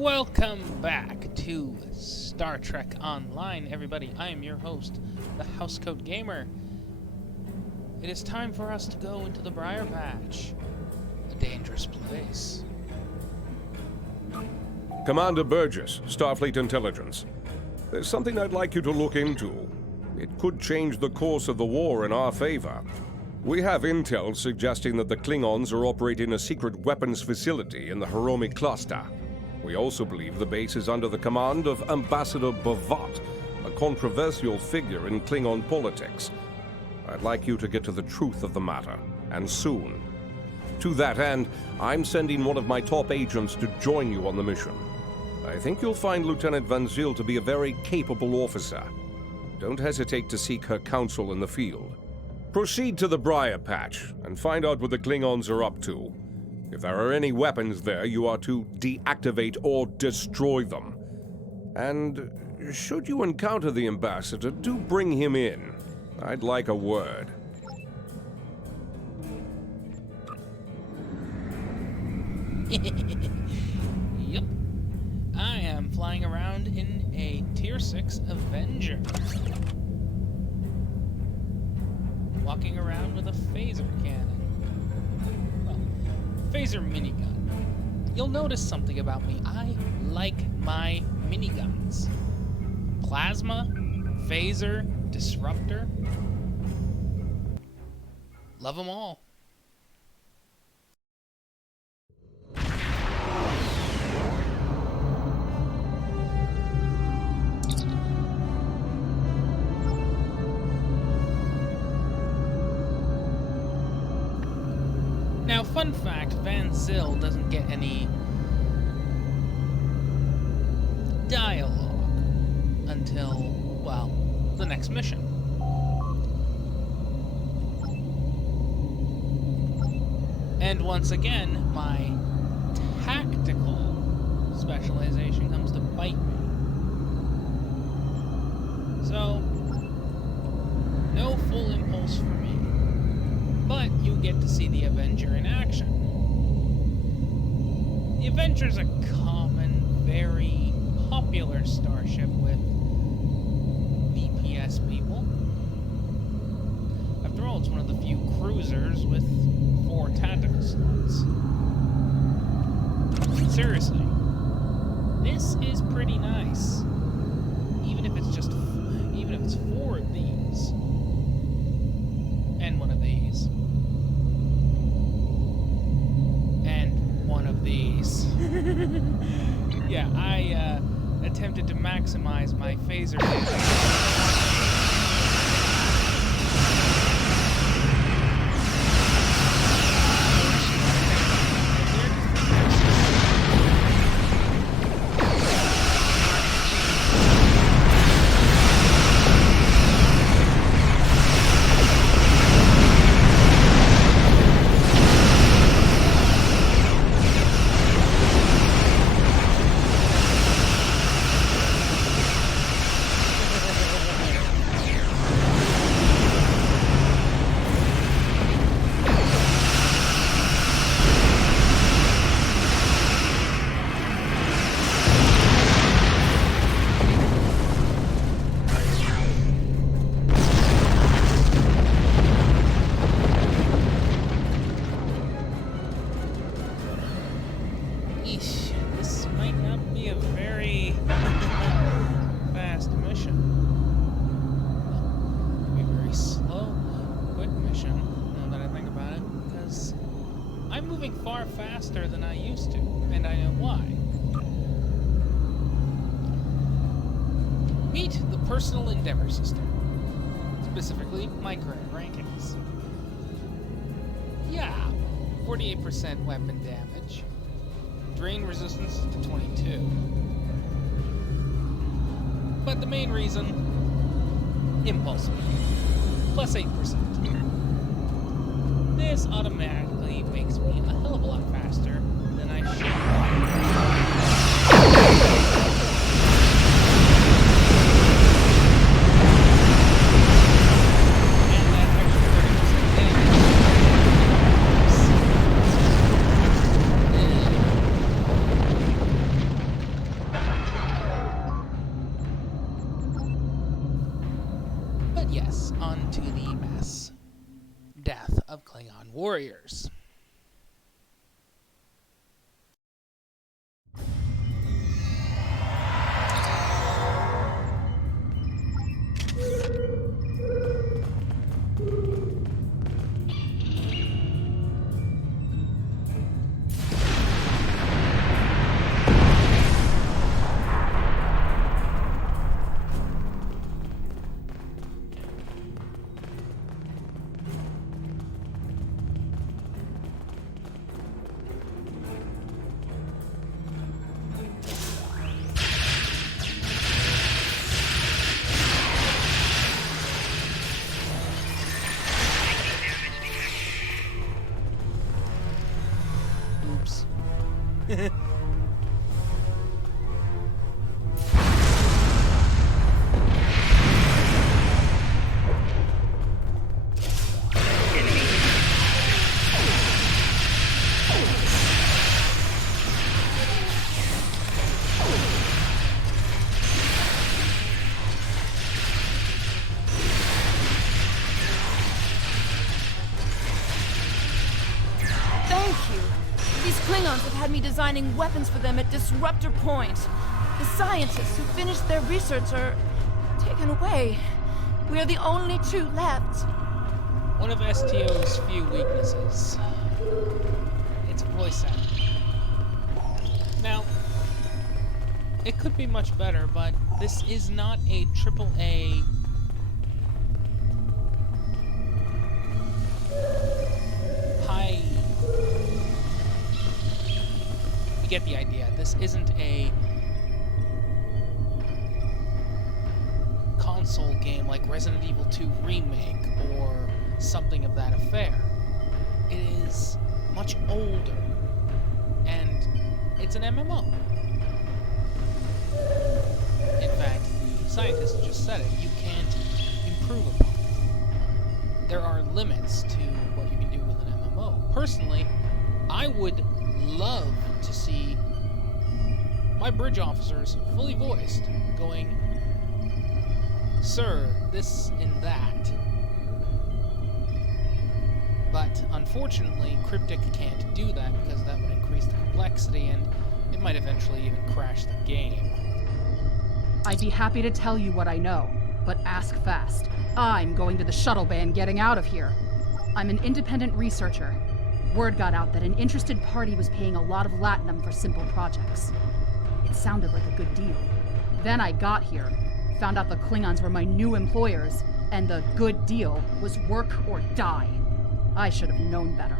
Welcome back to Star Trek Online, everybody. I am your host, the Housecoat Gamer. It is time for us to go into the Briar Patch, a dangerous place. Commander Burgess, Starfleet Intelligence. There's something I'd like you to look into. It could change the course of the war in our favor. We have intel suggesting that the Klingons are operating a secret weapons facility in the Hiromi cluster. We also believe the base is under the command of Ambassador Bavat, a controversial figure in Klingon politics. I'd like you to get to the truth of the matter, and soon. To that end, I'm sending one of my top agents to join you on the mission. I think you'll find Lieutenant Van Zyl to be a very capable officer. Don't hesitate to seek her counsel in the field. Proceed to the Briar Patch and find out what the Klingons are up to. If there are any weapons there, you are to deactivate or destroy them. And should you encounter the ambassador, do bring him in. I'd like a word. Yep. I am flying around in a Tier 6 Avenger. Walking around with a phaser cannon. Phaser minigun. You'll notice something about me. I like my miniguns. Plasma, phaser, disruptor. Love them all. Now, fun fact, Van Zyl doesn't get any dialogue until, well, the next mission. And once again, my tactical specialization comes to bite me. So, no full impulse for me. But you get to see the Avenger in action. The Avenger's a common, very popular starship with VPS people. After all, it's one of the few cruisers with 4 tactical slots. Seriously, this is pretty nice. Even if it's 4 of these. And one of these. And one of these. Yeah, I attempted to maximize my phaser damage. This might not be a very fast mission. It'll be a very slow, quick mission, now that I think about it, because I'm moving far faster than I used to, and I know why. Meet the Personal Endeavor System, specifically my current rankings. Yeah, 48% weapon damage. Drain resistance to 22. But the main reason, impulse speed, plus 8%. This automatically makes me a hell of a lot faster than I should. And that extra 30% damage. Klingon warriors. Oops. Thank you. These Klingons have had me designing weapons for them at Disruptor Point. The scientists who finished their research are taken away. We are the only two left. One of STO's few weaknesses. Its voice acting. Now, it could be much better, but this is not a AAA high... You get the idea. This isn't a console game like Resident Evil 2 Remake or something of that affair. It is much older, and it's an MMO. In fact, the scientist just said it, you can't improve upon it. There are limits to what you can do with an MMO. Personally, I would love to see my bridge officers fully voiced, going, "Sir, this and that." But unfortunately, Cryptic can't do that because that would increase the complexity and it might eventually even crash the game. I'd be happy to tell you what I know, but ask fast. I'm going to the shuttle bay and getting out of here. I'm an independent researcher. Word got out that an interested party was paying a lot of latinum for simple projects. It sounded like a good deal. Then I got here, found out the Klingons were my new employers, and the good deal was work or die. I should have known better.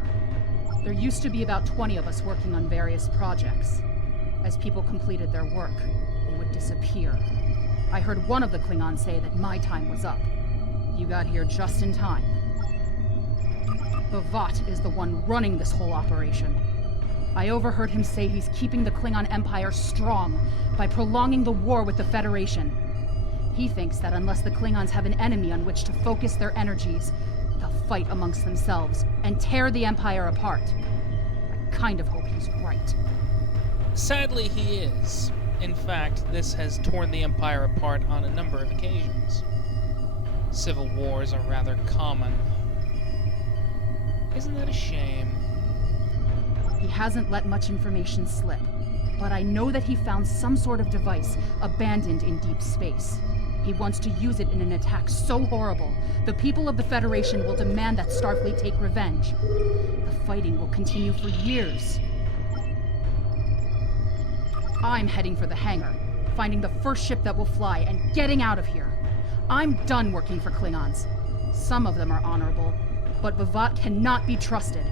There used to be about 20 of us working on various projects. As people completed their work, they would disappear. I heard one of the Klingons say that my time was up. You got here just in time. Bavat is the one running this whole operation. I overheard him say he's keeping the Klingon Empire strong by prolonging the war with the Federation. He thinks that unless the Klingons have an enemy on which to focus their energies, they'll fight amongst themselves and tear the Empire apart. I kind of hope he's right. Sadly, he is. In fact, this has torn the Empire apart on a number of occasions. Civil wars are rather common. Isn't that a shame? He hasn't let much information slip, but I know that he found some sort of device abandoned in deep space. He wants to use it in an attack so horrible, the people of the Federation will demand that Starfleet take revenge. The fighting will continue for years. I'm heading for the hangar, finding the first ship that will fly and getting out of here. I'm done working for Klingons. Some of them are honorable, but Bavat cannot be trusted.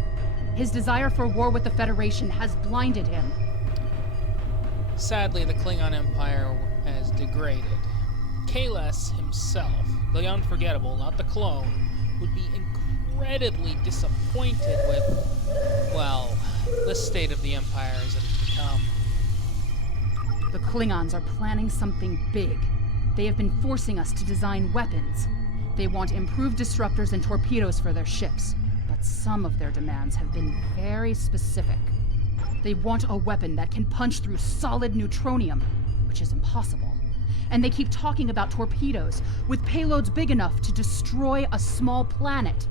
His desire for war with the Federation has blinded him. Sadly, the Klingon Empire has degraded. Kahless himself, the unforgettable, not the clone, would be incredibly disappointed with, well, the state of the Empire as it has become. The Klingons are planning something big. They have been forcing us to design weapons. They want improved disruptors and torpedoes for their ships, but some of their demands have been very specific. They want a weapon that can punch through solid neutronium, which is impossible. And they keep talking about torpedoes with payloads big enough to destroy a small planet.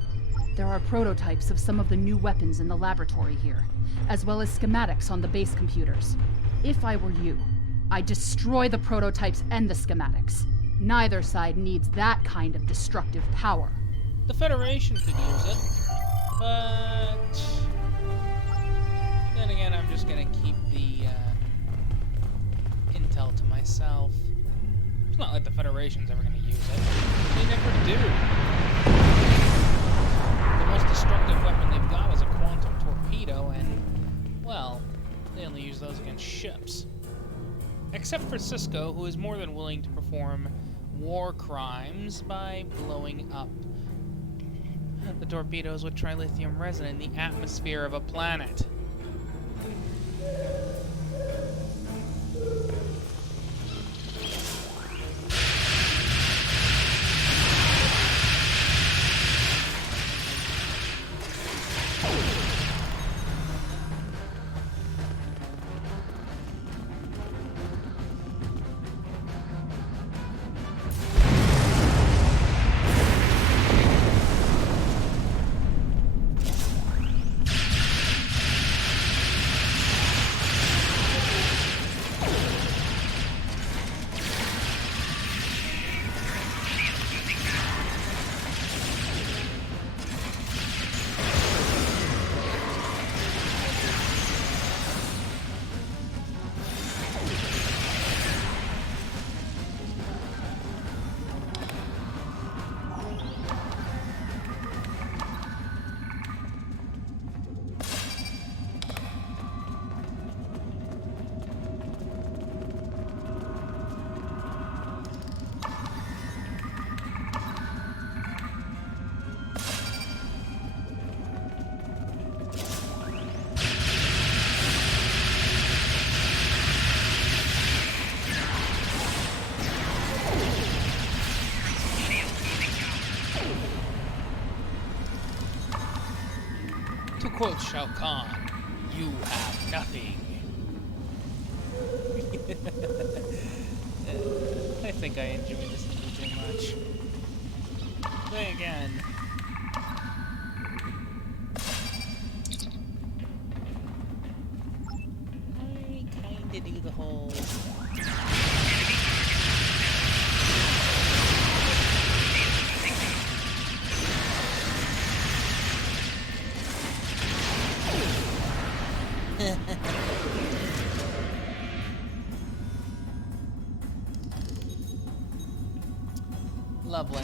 There are prototypes of some of the new weapons in the laboratory here, as well as schematics on the base computers. If I were you, I'd destroy the prototypes and the schematics. Neither side needs that kind of destructive power. The Federation could use it, but then again, I'm just gonna keep the intel to myself. It's not like the Federation's ever gonna use it. They never do. The most destructive weapon they've got is a quantum torpedo, and, well, they only use those against ships. Except for Cisco, who is more than willing to perform war crimes by blowing up the torpedoes with trilithium resin in the atmosphere of a planet. To quote Shao Kahn, "You have nothing." I think I enjoy this a little too much. Then again, I kinda do the whole... Lovely.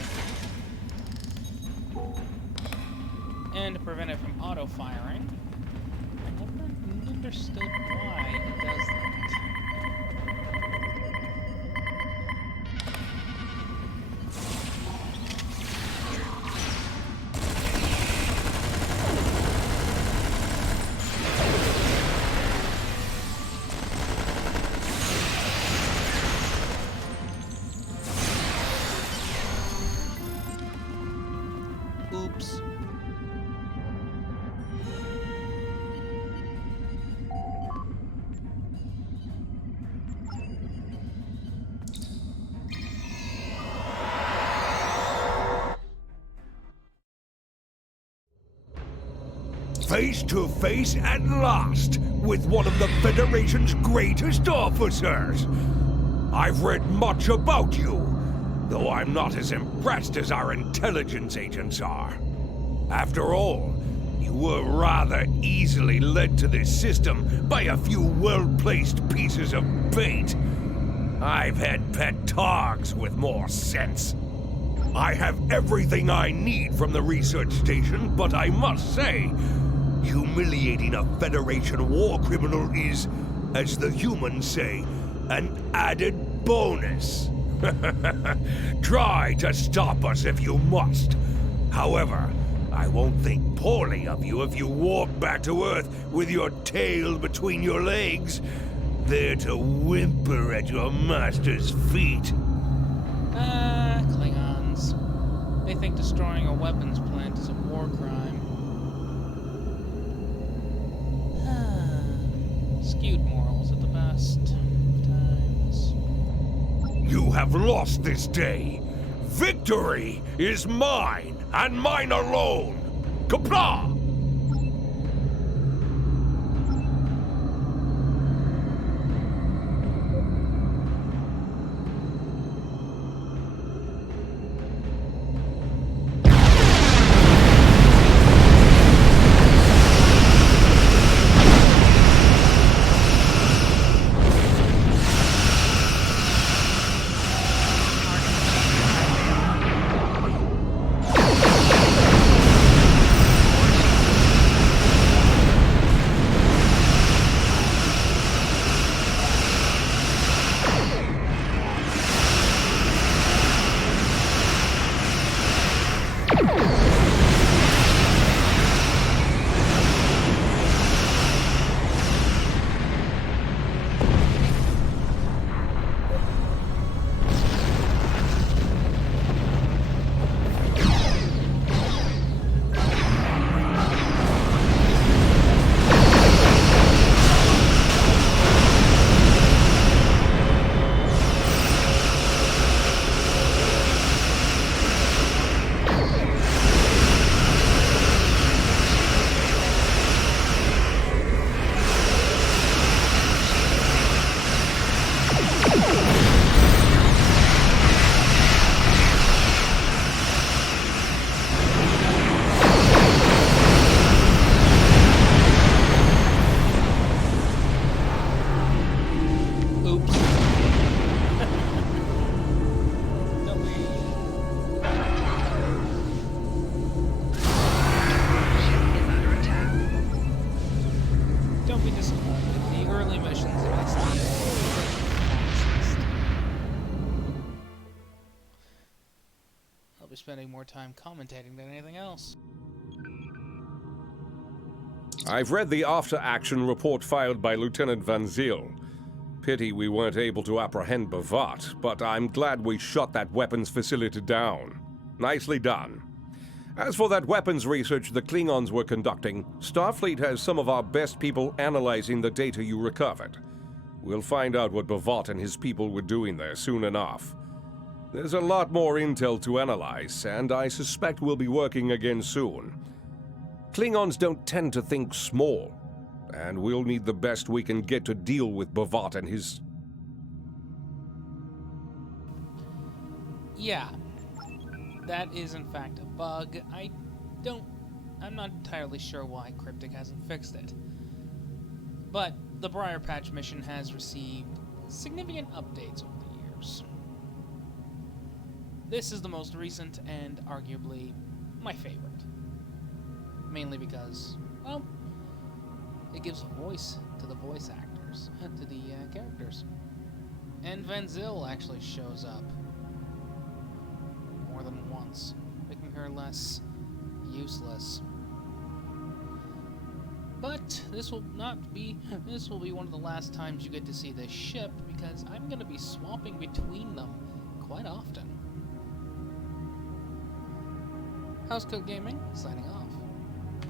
And to prevent it from auto-firing, I never understood why it does that. Oops. Face to face at last with one of the Federation's greatest officers. I've read much about you, though I'm not as impressed as our intelligence agents are. After all, you were rather easily led to this system by a few well-placed pieces of bait. I've had pet targs with more sense. I have everything I need from the research station, but I must say, humiliating a Federation war criminal is, as the humans say, an added bonus. Try to stop us if you must. However, I won't think poorly of you if you walk back to Earth with your tail between your legs, there to whimper at your master's feet. Klingons. They think destroying a weapons plant is a war crime. Skewed morals at the best of times. You have lost this day. Victory is mine, and mine alone. Kapla! Spending more time commentating than anything else. I've read the after-action report filed by Lieutenant Van Zyl. Pity we weren't able to apprehend Bavat, but I'm glad we shot that weapons facility down. Nicely done. As for that weapons research the Klingons were conducting, Starfleet has some of our best people analyzing the data you recovered. We'll find out what Bavat and his people were doing there soon enough. There's a lot more intel to analyze, and I suspect we'll be working again soon. Klingons don't tend to think small, and we'll need the best we can get to deal with Bavat and his... Yeah, that is in fact a bug. I'm not entirely sure why Cryptic hasn't fixed it. But the Briar Patch mission has received significant updates over the years. This is the most recent and arguably my favorite. Mainly because, well, it gives a voice to the voice actors, to the characters. And Van Zyl actually shows up more than once, making her less useless. But this will be one of the last times you get to see this ship, because I'm going to be swapping between them quite often. Housecoat Gaming, signing off.